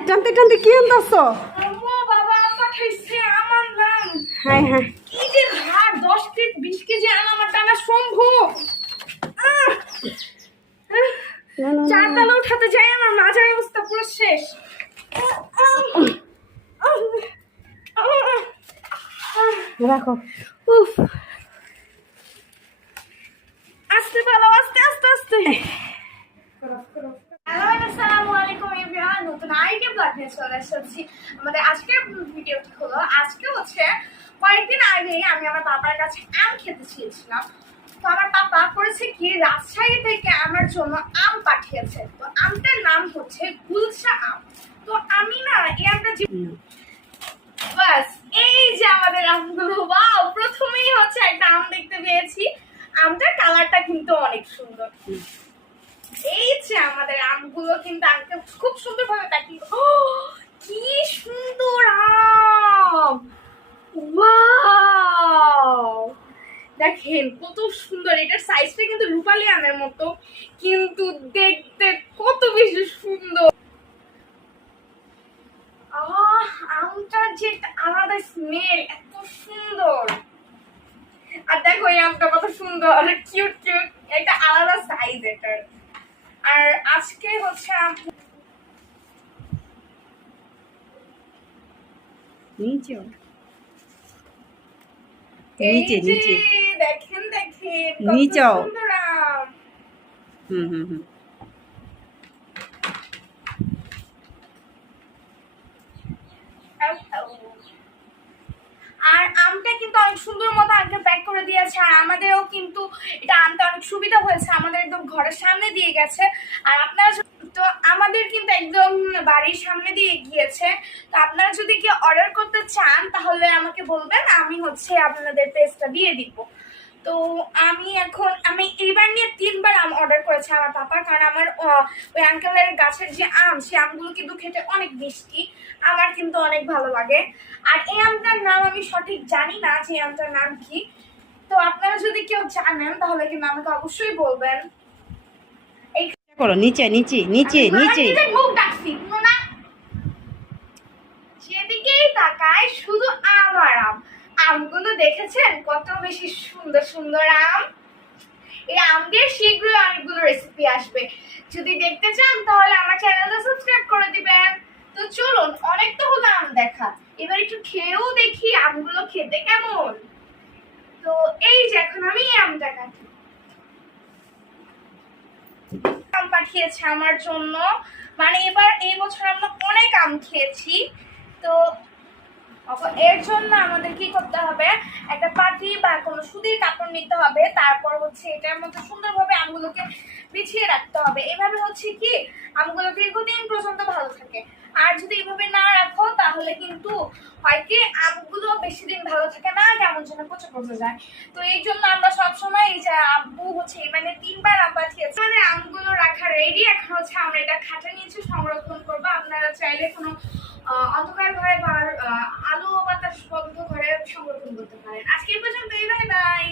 টানতে টানতে কি আম হ্যাঁ হ্যাঁ কি যে ভার দশ কেজি বিশ কেজি আম আমার টানা সম্ভব। চার তালা উঠাতে যাই আমার মাজার অবস্থা পুরো শেষ। রাখো। উফ। আস্তে পালাও আস্তে আস্তে আস্তে। আরেকটি ব্লগ নিয়ে চলে এসেছি। আমাদের আজকের ভিডিওটি হলো আজকে হচ্ছে কয়েকদিন আগে আমি আমার বাবার কাছে আম খেতে চেয়েছিলাম। তো আমার পাপা করেছে কি রাজশাহী থেকে আমার জন্য আম পাঠিয়েছে। তো আমটার নাম হচ্ছে গুলশা আম। তো আমি না এই আমটা। বাস এই যে আমাদের আমগুলো ওয়াও প্রথমেই হচ্ছে একটা আম দেখতে পেয়েছি। আমটার কালারটা কিন্তু অনেক সুন্দর। যে আমাদের আমগুলো কিন্তু আঙ্কে খুব সুন্দর ভাবে প্যাকিং কি সুন্দর আম! দেখেন কত সুন্দর, এটার সাইজটা কিন্তু রূপালি আমের মতো, কিন্তু দেখতে কত বেশি সুন্দর। আমটার যে আলাদা স্মেল এত সুন্দর। আর দেখো এই আমটা কত সুন্দর কিউট কিউট একটা আলাদা সাইজ এটার। আর আজকে হচ্ছে নিচে নিচে নিচে। দেখেন দেখেন নিচেও। হুম আর আমটা কিন্তু অনেক সুন্দর মতো আগে প্যাক করে দিয়েছে, আর আমাদেরও কিন্তু এটা আনতে অনেক সুবিধা হয়েছে, আমাদের একদম ঘরের সামনে দিয়ে গেছে। আর আপনারা তো আমাদের কিন্তু একদম বাড়ির সামনে দিয়ে গিয়েছে। তো আপনারা যদি কি অর্ডার করতে চান, তাহলে আমাকে বলবেন, আমি হচ্ছে আপনাদের পেজটা দিয়ে দিব। তো আমি এখন আমি এইবার নিয়ে তিনবার আম অর্ডার করেছি আমার পাপা কারণ আমার ওই আঙ্কেলের গাছের যে আম সেই আমগুলো কিন্তু খেতে অনেক মিষ্টি আমার কিন্তু অনেক ভালো লাগে। আর এই আমটার নাম আমি সঠিক জানি না যে আমটার নাম কি। তো আপনারা যদি কেউ জানেন তাহলে কিন্তু আমাকে অবশ্যই বলবেন। করো নিচে নিচে নিচে মুখ ডাকছি যেদিকেই তাকায় শুধু আম আর আম। আমগুলো দেখেছেন? কত বেশি সুন্দর সুন্দর আম। এই আম দিয়ে শীঘ্রই অনেকগুলো রেসিপি আসবে। যদি দেখতে চান, তাহলে আমার চ্যানেলটা সাবস্ক্রাইব করে দিবেন। তো চলুন, অনেক তো হলো আম দেখা। এবার একটু খেয়েও দেখি আমগুলো খেতে কেমন। তো এই যে, এখন আমি আমটা কাটি। আম পাঠিয়েছে আমার জন্য। মানে এবার, এই বছর আমরা অনেক আম খেয়েছি। তো এর জন্য আমাদের কি করতে হবে? একটা পাটি বা কোনো সুতির কাপড় নিতে হবে। তারপর হচ্ছে এটার মধ্যে সুন্দরভাবে আমগুলোকে বিছিয়ে রাখতে হবে। এভাবে হচ্ছে কি? আমগুলো দীর্ঘদিন পর্যন্ত ভালো থাকে। আর যদি এভাবে না রাখো, তাহলে কিন্তু হয় কি? আমগুলো বেশি দিন ভালো থাকে না কেমন যেন পচে পচে যায়। তো এই জন্য আমরা সবসময় এই যে আব্বু হচ্ছে মানে তিনবার আম পাঠিয়েছে মানে আমগুলো রাখা রেডি এখন হচ্ছে আমরা এটা খাটে নিচে সংরক্ষণ করব। আপনারা চাইলে কোনো অন্ধকার ঘরে বা আলো বাতাস বন্ধ ঘরে সংরক্ষণ করতে পারেন। আজকে পর্যন্ত বাই বাই।